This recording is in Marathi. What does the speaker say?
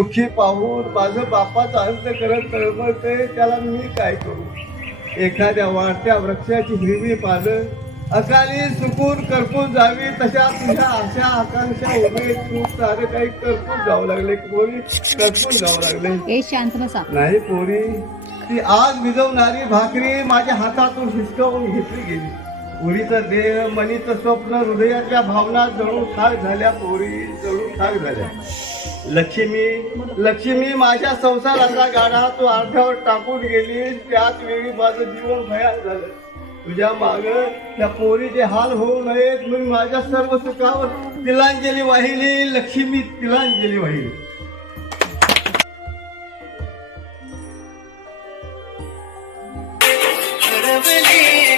दुःखी पाहून माझं बापाचं अंतःकरण तळमळतंय, त्याला मी काय करू? एखाद्या वाढत्या वृक्षाची हिरवी पानं अकाली सुकून करपून जावी, तशा तुझ्या आशा आकांक्षा उभे तू सारे काही करपून जावं लागले पोरी, करपून जावं लागले. ए शांत बसा. नाही पोरी, ती आग विझवणारी भाकरी माझ्या हातातून हिसकावून घेतली गेली. पुरीचं देह, मनीचं स्वप्न, हृदयाच्या भावना जळून खाक झाल्या पोरी, जळून खाक झाल्या. लक्ष्मी माझ्या संसाराचा गाडा तू अर्ध्यावर टाकून गेली. त्याच वेळी माझं जीवन भयान झालं. तुझ्या माग त्या पोरीचे हाल होऊ नयेत म्हणून माझ्या सर्व सुखावर तिलांजली वाहिली. लक्ष्मी तिलांजली वाहिली. हरवली